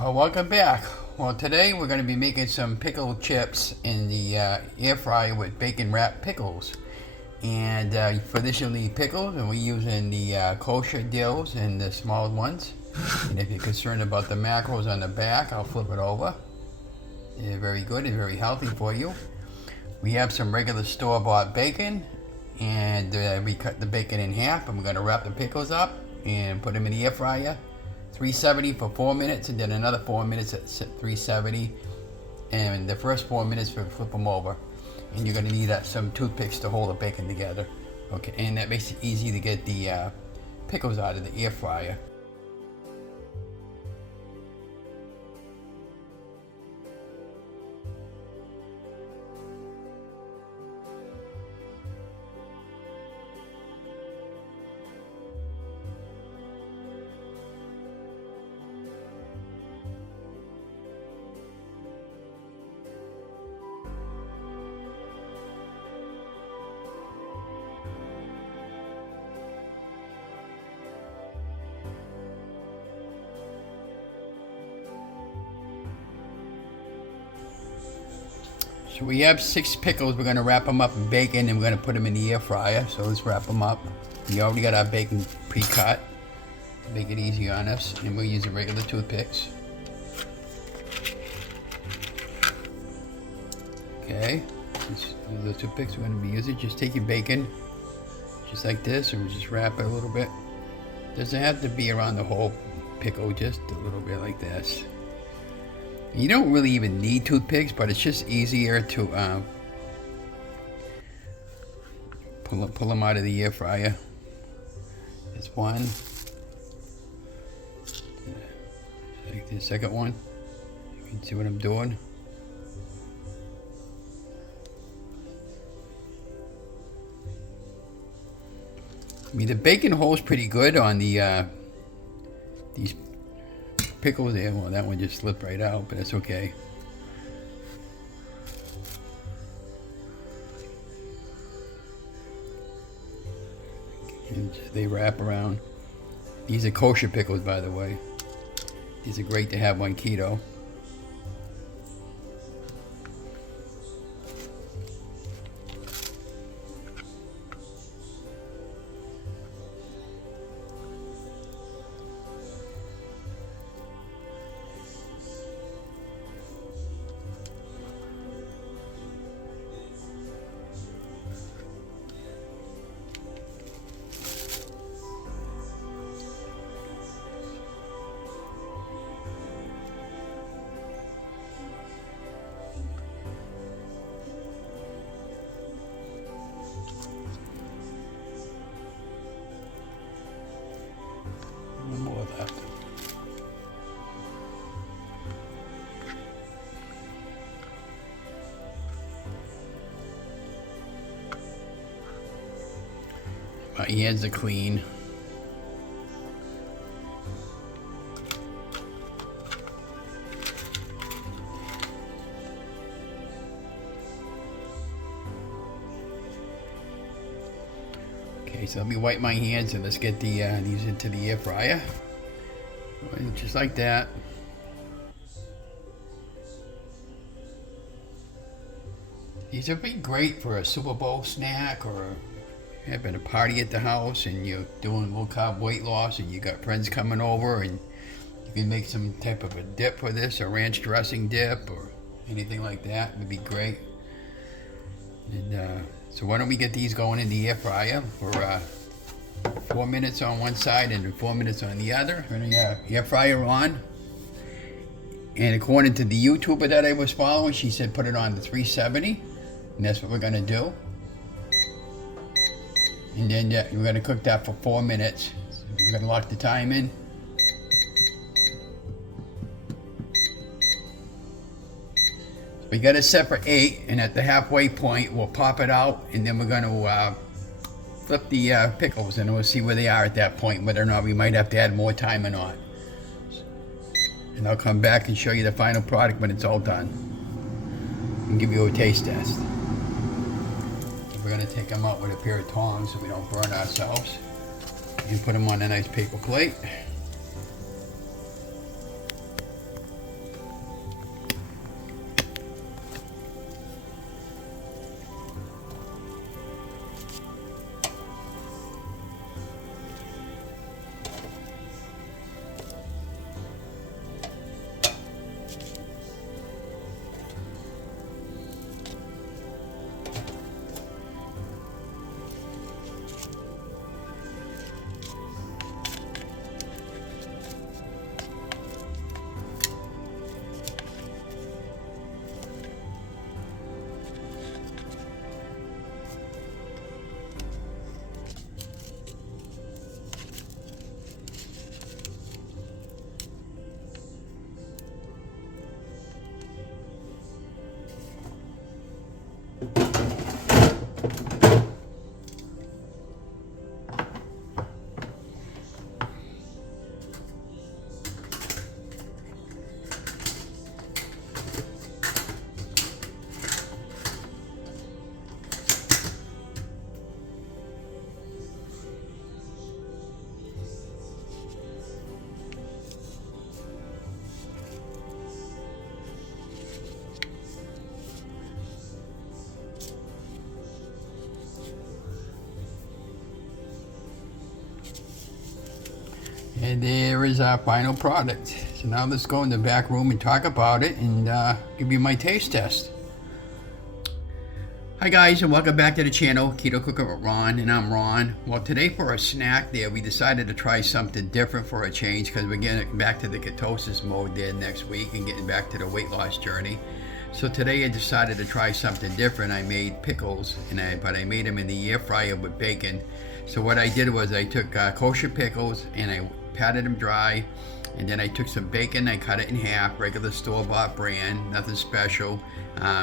Well, welcome back. Well, today we're going to be making some pickle chips in the air fryer with bacon wrapped pickles. And for this you'll need pickles, and we're using the kosher dills and the small ones. And if you're concerned about the macros on the back, I'll flip it over. They're very good and very healthy for you. We have some regular store-bought bacon, and we cut the bacon in half, and we're going to wrap the pickles up and put them in the air fryer. 370 for 4 minutes, and then another 4 minutes at 370, and the first 4 minutes we flip them over. And you're going to need some toothpicks to hold the bacon together. Okay, and that makes it easy to get the pickles out of the air fryer. So we have 6 pickles. We're going to wrap them up in bacon, and we're going to put them in the air fryer. So let's wrap them up. We already got our bacon pre-cut to make it easy on us, and we'll use the regular toothpicks. Okay, the toothpicks we're going to be using. Just take your bacon, just like this, and we'll just wrap it a little bit. Doesn't have to be around the whole pickle, just a little bit like this. You don't really even need toothpicks, but it's just easier to pull them out of the air fryer. There's one. Like the second one. You can see what I'm doing. I mean, the bacon holds pretty good on the these pickles there. Well, that one just slipped right out, but that's okay. And they wrap around. These are kosher pickles, by the way. These are great to have on keto. More left. My hands are clean. Okay, so let me wipe my hands and let's get the these into the air fryer. Just like that. These would be great for a Super Bowl snack, or having a party at the house and you're doing low carb weight loss and you got friends coming over, and you can make some type of a dip for this, a ranch dressing dip or anything like that. It would be great. And so why don't we get these going in the air fryer for 4 minutes on one side and 4 minutes on the other. Turning the air fryer on. And according to the YouTuber that I was following, she said put it on to 370. And that's what we're going to do. And then we're going to cook that for 4 minutes. So we're going to lock the time in. We got it set for 8, and at the halfway point, we'll pop it out, and then we're going to flip the pickles, and we'll see where they are at that point, whether or not we might have to add more time or not. And I'll come back and show you the final product when it's all done, and give you a taste test. We're going to take them out with a pair of tongs so we don't burn ourselves, and put them on a nice paper plate. And there is our final product. So now let's go in the back room and talk about it and give you my taste test. Hi guys, and welcome back to the channel, Keto Cooking with Ron, and I'm Ron. Well, today for our snack there, we decided to try something different for a change because we're getting back to the ketosis mode there next week and getting back to the weight loss journey. So today I decided to try something different. I made pickles, but I made them in the air fryer with bacon. So what I did was I took kosher pickles and I patted them dry, and then I took some bacon, I cut it in half, regular store-bought brand, nothing special.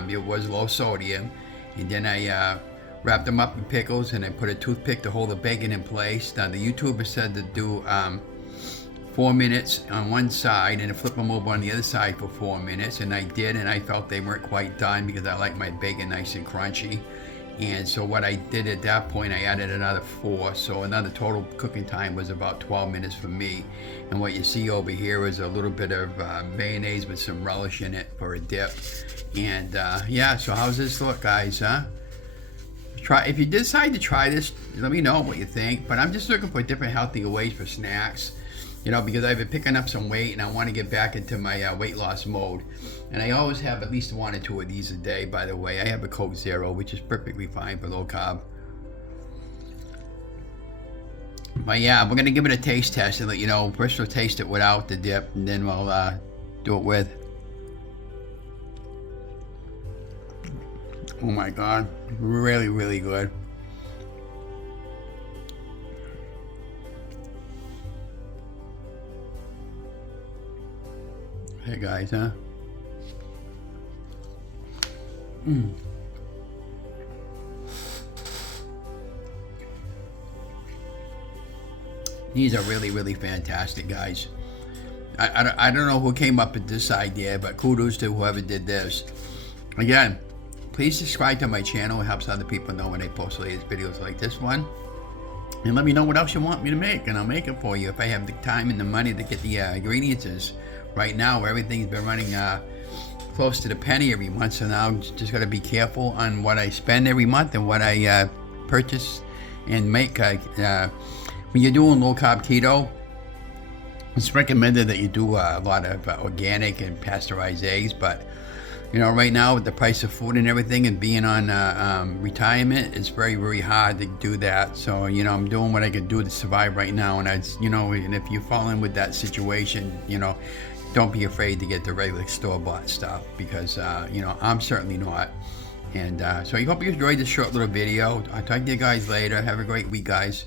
It was low sodium. And then I wrapped them up in pickles, and I put a toothpick to hold the bacon in place. Now the YouTuber said to do 4 minutes on one side and to flip them over on the other side for 4 minutes, and I did, and I felt they weren't quite done because I like my bacon nice and crunchy. And so what I did at that point, I added another 4, so another total cooking time was about 12 minutes for me. And what you see over here is a little bit of mayonnaise with some relish in it for a dip. And yeah, so how's this look, guys, huh? If you decide to try this, let me know what you think. But I'm just looking for different healthier ways for snacks, you know, because I've been picking up some weight and I want to get back into my weight loss mode. And I always have at least 1 or 2 of these a day, by the way. I have a Coke Zero, which is perfectly fine for low carb. But yeah, we're going to give it a taste test and let you know. First we'll taste it without the dip, and then we'll do it with. Oh my God, really, really good. Hey guys, huh? These are really, really fantastic, guys. I don't know who came up with this idea, but kudos to whoever did this. Again, please subscribe to my channel. It helps other people know when I post latest videos like this one. And let me know what else you want me to make, and I'll make it for you if I have the time and the money to get the ingredients. Right now, everything's been running close to the penny every month, so now I'm just got to be careful on what I spend every month and what I purchase and make. When you're doing low-carb keto, it's recommended that you do a lot of organic and pasteurized eggs, but you know, right now with the price of food and everything and being on retirement, it's very, very hard to do that. So, you know, I'm doing what I can do to survive right now. And you know, and if you fall in with that situation, you know, don't be afraid to get the regular store-bought stuff because, you know, I'm certainly not. And so I hope you enjoyed this short little video. I'll talk to you guys later. Have a great week, guys.